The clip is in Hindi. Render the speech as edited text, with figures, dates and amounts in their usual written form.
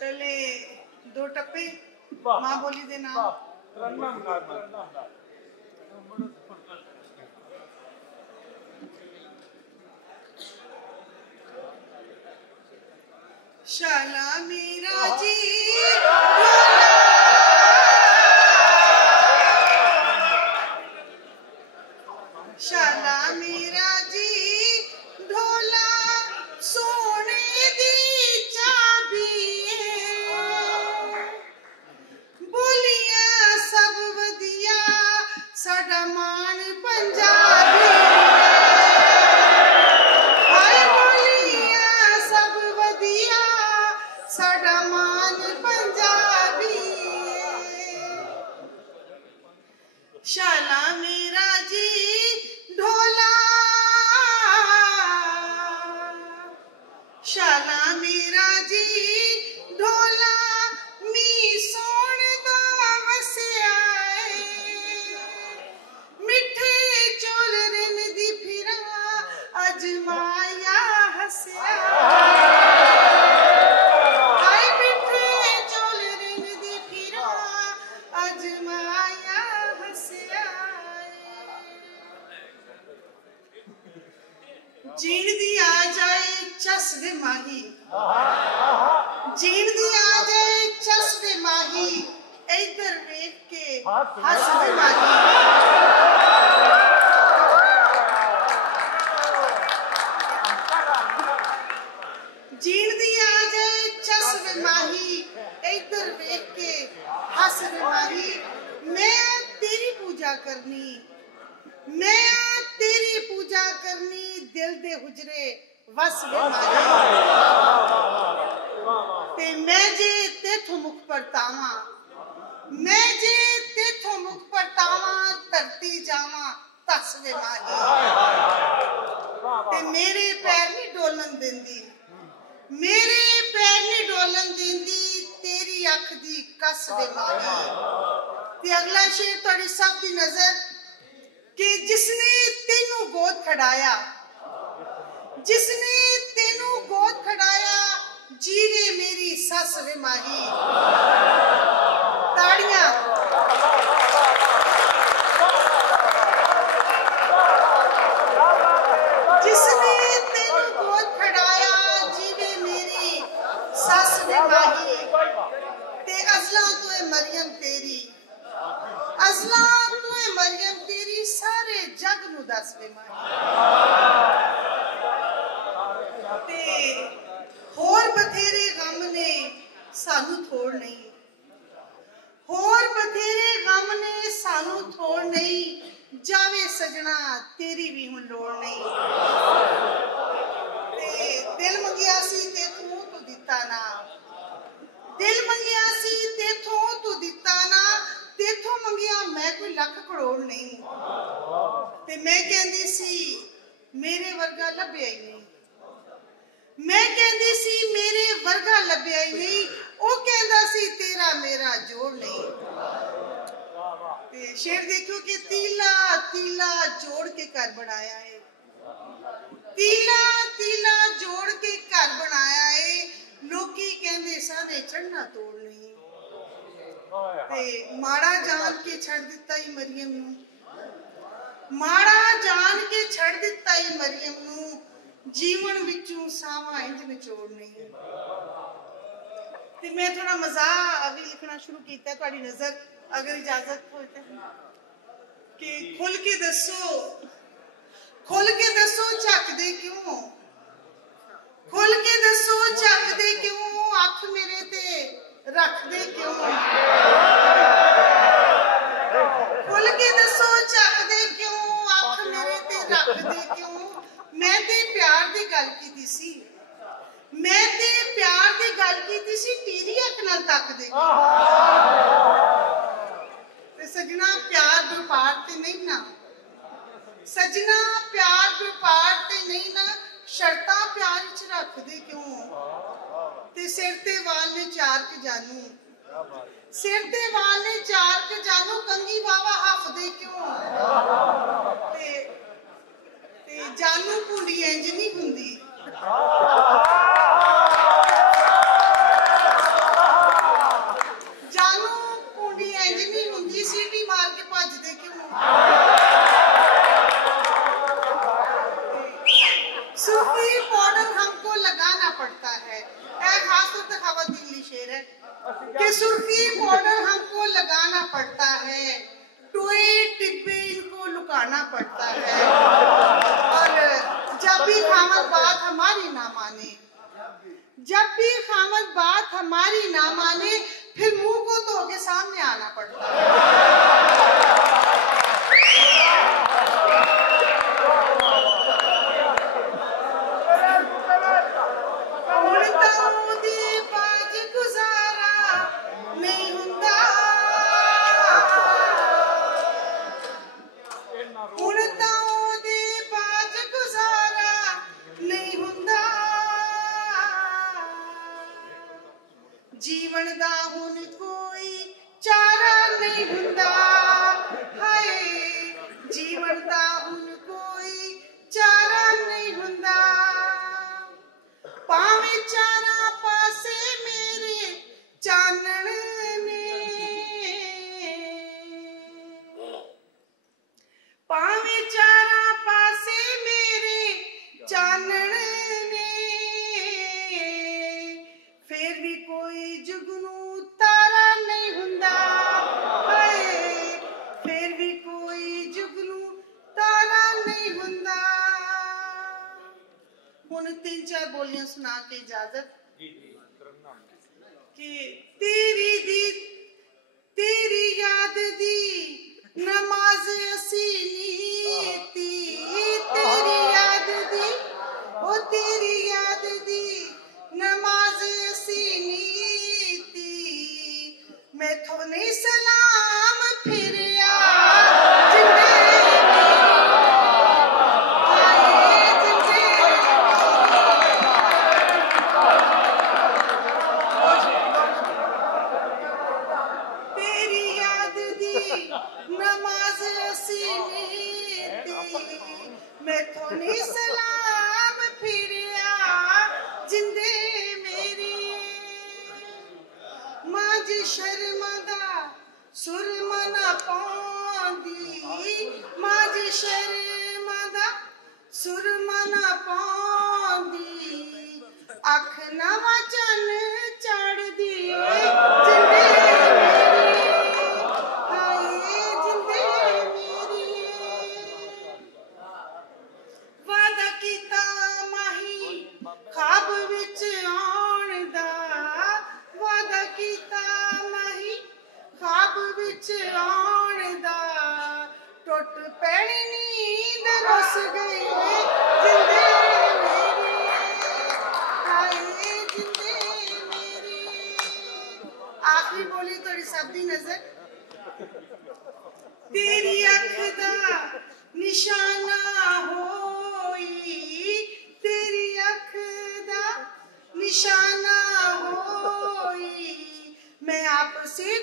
पहले दो टप्पे माँ बोली दे नाम। शाला मेरा जी शाला मेरा जी ढोला सोने दी चाबी बोलियां सब वधिया साडा मान पंजाबी हाय बोलियां सब वधिया साडा मान पंजाबी शाला मेरा जी ढोला शाला मेरा जी ढोला मी सोन दा वसिया मिठे चोल रिन दी फिरा अजमाया हसिया हाय मिठे चोल रिन दी फिरा अजमाया हसिया जीण दी आ जाए चस दे माही जीण दी आ जाए चस दे माही इधर वेख के हस दे माही जीण दी आ जाए चस दे माही इधर वेख के हस दे माही मैं तेरी पूजा करनी मैं तेरी पूजा करनी दिल दे हुजरे वस वे माही ते मैं जे तेथों मुख परतावा मैं जे तेथों मुख परतावा धरती जावा तस वे माही ते मेरे पैर नहीं डोलन देंदी मेरे पैर नहीं डोलन देंदी तेरी अख दी कस वे माही ते अगला शेर थोड़ी सब दी नजर कि जिसने तेनू गोद खड़ाया जिसने तेनू गोद खड़ाया जीवे मेरी सस वे माही ताड़ियां जिसने तेनू गोद खड़ाया जीवे मेरी सस वे माही ते अज़ला तो है मरियम तेरी अज़ला तो है मरियम तेरी सारे जग नू दस वे माही ते होर बथेरे गम ने सानू थोड़ नहीं होर बथेरे गम ने सानू थोड़ नहीं जावे सजना तेरी भी हुण लोड़ नहीं ते दिल मंगिया सी तेथों तू दिता ना दिल मंगिया सी तेथों तू दिता ना तेथों मंगिया मैं कोई लख करोड़ नहीं ते मैं कहंदी सी मेरे वर्गा लभ्या ही नहीं मैं कहंदी सी मेरे वर्गा लभ्या ही नहीं ओ कहंदा सी तेरा मेरा जोड़ नहीं ते शेर देखियो कि तीला तीला जोड़ के घर बनाया है तीला तीला जोड़ के घर बनाया है लोकी कहंदे साने चढ़ना तोड़ नहीं ते माड़ा जान के छड़ दिता ही मरियम नू माड़ा जान के छड़ दिता ही मरियम नू जीवन विचों सावा इंज निचोड़ नहीं ते मैं थोड़ा मज़ाक अभी लिखना शुरू कीता है तुहाडी नजर अगर इजाजत हो तो कि खुल के दसो झकदे क्यों खुल के दसो झकदे क्यों अख मेरे ते रखदे क्यों खुल के दसो झकदे क्यों अख मेरे ते रखदे क्यों मैं ते प्यार दी गल कीती सी मैं ते प्यार दी गल कीती सी टीरी अख नाल तकदे ते सजना प्यार व्यापार ते नहीं ना सजना प्यार व्यापार ते नहीं ना शर्तां प्यार विच रखदे क्यों ते सिर ते वाल ने चार के जानू सिर ते वाल ने चार के जानू कंगी वावा हफदे क्यों ते जानू भूली इंज नहीं हुंदी है कि सुर्खी पाउडर हमको लगाना पड़ता है, टोए टिब्बे इनको लुकाना पड़ता है, और जब भी खामद बात हमारी ना माने, जब भी खामद बात हमारी ना माने, फिर मुंह को धो के सामने आना पड़ता है। जीवन दा हुन कोई चारा नहीं हुंदा, हाय जीवन दा हुन कोई चारा नहीं हुंदा, पावे चारा पासे मेरे चानण ने, पावे चारा पासे मेरे चानण ने, फिर भी कोई जुगनू तारा नहीं हुंदा, हाय फिर भी कोई जुगनू तारा नहीं हुंदा। हुन 3-4 बोलियां सुना के इजाजत कि तेरी याद दी नमाज असी नीती, तेरी याद दी ओ तेरी याद दी नमाज असी नीती, मैं तो नहीं सलाम फिरिया जिंदे नमाज असी नीती, मैं थोनी सलाम फिरिया जिंदे मेरी, माज शर्मदा सुरमना पांदी, माज शर्मदा सुरमना पांदी, अख नवा चन चढ़ दिए जिंदे खाब विच आउण दा, वादा कीता नहीं खाब विच आउण दा, टुट पैनी नींद रुस गई जिंदे मेरी, हाय जिंदे मेरी। आखिरी बोली थोड़ी सब दी नजर, तेरी अख दा निशाना होई, तेरी अख दा निशाना होई, मैं आपसे